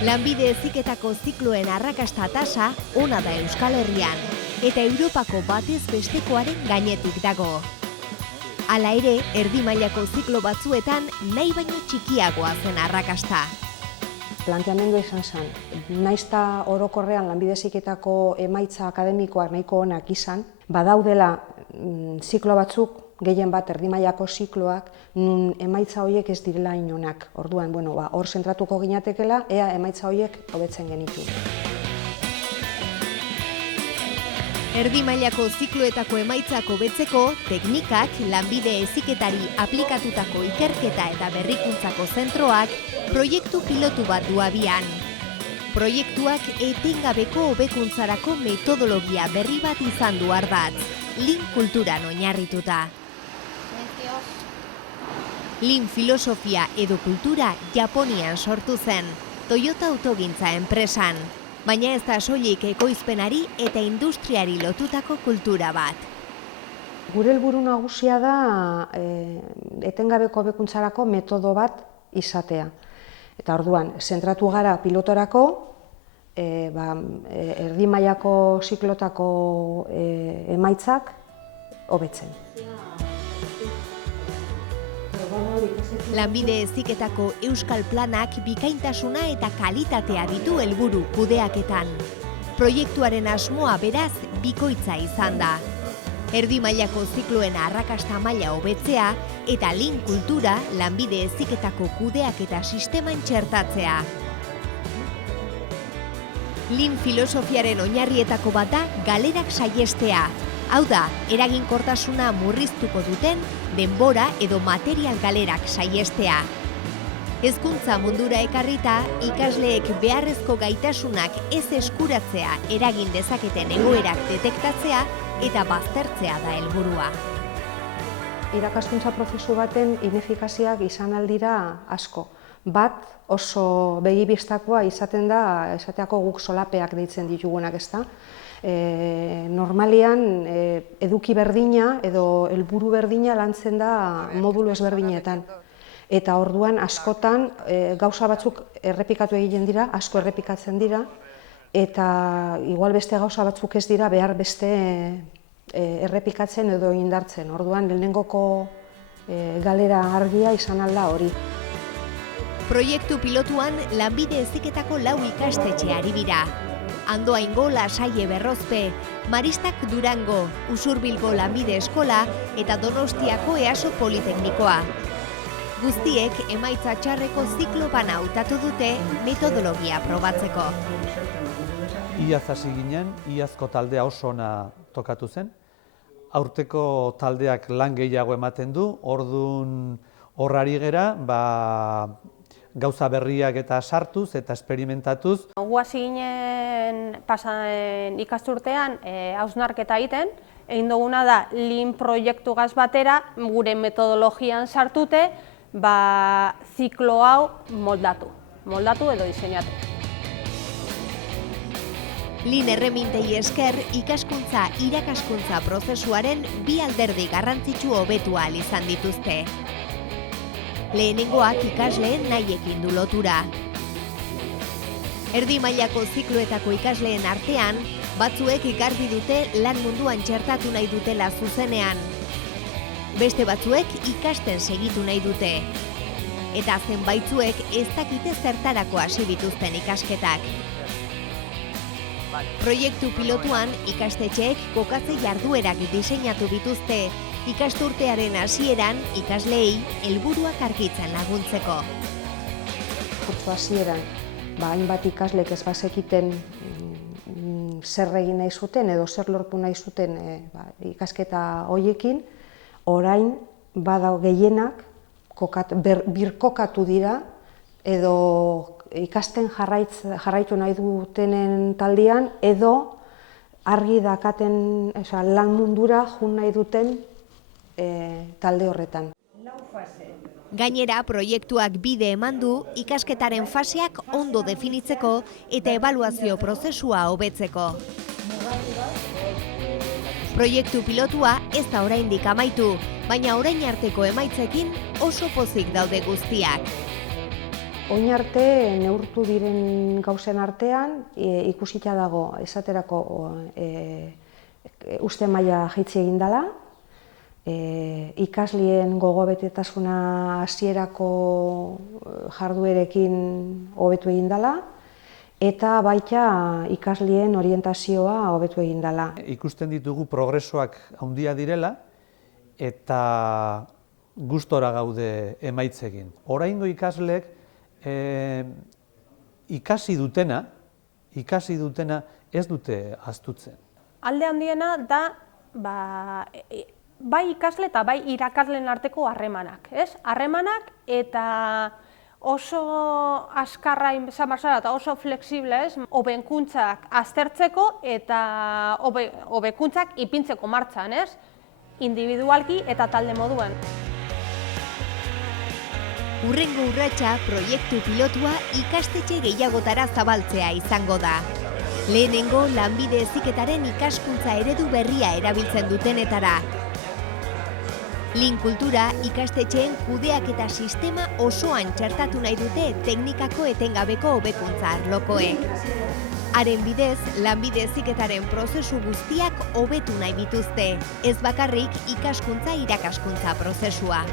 Lanbide heziketako zikloen arrakasta tasa ona da Euskal Herrian, eta Europako batez bestekoaren gainetik dago. Hala ere, erdi mailako ziklo batzuetan nahi baino txikiagoa zen arrakasta. Planteamendua izan zen, naizta orokorrean lanbide heziketako emaitza akademikoak nahiko onak izan, badaudela ziklo batzuk, gehien bat erdi mailako zikloak, nun emaitza horiek ez direla inonak. Orduan, hor zentratuko ginatekela, ea emaitza horiek hobetzen genitu. Erdi mailako zikloetako emaitzak hobetzeko, teknikak, lanbide heziketari aplikatutako ikerketa eta berrikuntzako zentroak proiektu pilotu bat du abian. Proiektuak etengabeko hobekuntzarako metodologia berri bat izan du ardatz, Lean kulturan oinarrituta. Lean filosofia edo kultura Japonian sortu zen, Toyota autogintza enpresan, baina ez da soilik ekoizpenari eta industriari lotutako kultura bat. Gure helburu nagusia da etengabeko hobekuntzarako metodo bat izatea. Eta orduan, zentratu gara pilotorako, erdi mailako ziklotako emaitzak hobetzen. Lanbide heziketako Euskal Planak bikaintasuna eta kalitatea ditu helburu kudeaketan. Proiektuaren asmoa beraz bikoitza izan da. Erdi mailako zikloen arrakasta maila hobetzea eta Lean kultura lanbide heziketako kudeaketa sisteman txertatzea. Lean filosofiaren oinarrietako bat da galerak saihestea. Hau da, eraginkortasuna murriztuko duten denbora edo material galerak saihestea. Hezkuntza mundura ekarrita, ikasleek beharrezko gaitasunak ez eskuratzea eragin dezaketen egoerak detektatzea eta baztertzea da helburua. Irakaskuntza prozesu baten inefikaziak izan aldira asko. Bat oso begibistakoa izaten da, esateako guk solapeak deitzen ditugunak, ezta? Normalian eduki berdina edo helburu berdina lantzen da modulo ezberdinetan. Eta orduan askotan gauza batzuk errepikatu egiten dira, asko errepikatzen dira, eta igual beste gauza batzuk ez dira behar beste errepikatzen edo indartzen. Orduan lehenengoko galera argia izan alda hori. Proiektu pilotuan lanbide heziketako 4 ikastetxe ari dira. Andoaingo Lasaie Berrozpe, Maristak Durango, Usurbilgo Lanbide Eskola eta Donostiako EASO Politeknikoa. Guztiek emaitza txarreko ziklo bana hautatu dute metodologia probatzeko. Iaz hasi ginen, iazko taldea oso ona tokatu zen. Aurteko taldeak lan gehiago ematen du, orduan horrari gera, gauza berriak eta sartuz eta esperimentatuz. Gu hasi ginen pasan ikasturtean hausnarketa egiten, egin duguna da Lean proiektugaz batera gure metodologian sartute, ziklo hau moldatu edo diseinatu. Lean erremintei esker ikaskuntza irakaskuntza prozesuaren 2 alderdi garrantzitsu hobetu ahal izan dituzte. Lehenengoak ikasleen nahiekin du lotura. Erdi mailako zikloetako ikasleen artean, batzuek ikarri dute lan munduan txertatu nahi dutela zuzenean. Beste batzuek ikasten segitu nahi dute. Eta zenbaitzuek ez dakite zertarako hasi dituzten ikasketak. Proiektu pilotuan ikastetxeek kokatze jarduerak diseinatu dituzte, ikasturtearen hasieran ikasleei helburuak argitzen laguntzeko. Kurtso hasieran, hainbat ikaslek ez bazekiten zer egin nahi zuten edo zer lortu nahi zuten ikasketa horiekin, orain badago gehienak birkokatu dira edo ikasten jarraitu nahi dutenen taldean edo argi dakaten lan mundura jun nahi duten talde horretan. Gainera, proiektuak bide eman du ikasketaren faseak ondo definitzeko eta ebaluazio prozesua hobetzeko. Proiektu pilotua ez da oraindik amaitu, baina orain arteko emaitzekin oso pozik daude guztiak. Oin arte neurtu diren gauzen artean ikusita dago esaterako uste maila jaitsi egin dela, ikasleen gogobetetasuna hasierako jarduerekin hobetu egin dela, eta baita ikasleen orientazioa hobetu egin dela. Ikusten ditugu progresoak handia direla eta gustora gaude emaitzekin. Oraingo ikasleek ikasi dutena ez dute ahaztutzen. Alde handiena da bai ikasle eta bai irakasleen arteko harremanak, ez? Harremanak eta oso azkarra eta oso flexible, ez? Hobekuntzak aztertzeko eta hobekuntzak ipintzeko martxan, ez? Individualki eta talde moduan. Hurrengo urratsa proiektu pilotua ikastetxe gehiagotara zabaltzea izango da. Lehenengo lanbide heziketaren ikaskuntza eredu berria erabiltzen dutenetara. Link kultura ikastetxeen kudeaketa sistema osoan txertatu nahi dute teknikako etengabeko hobekuntza arlokoek. Haren bidez, lanbide heziketaren prozesu guztiak hobetu nahi dituzte, ez bakarrik ikaskuntza irakaskuntza prozesua.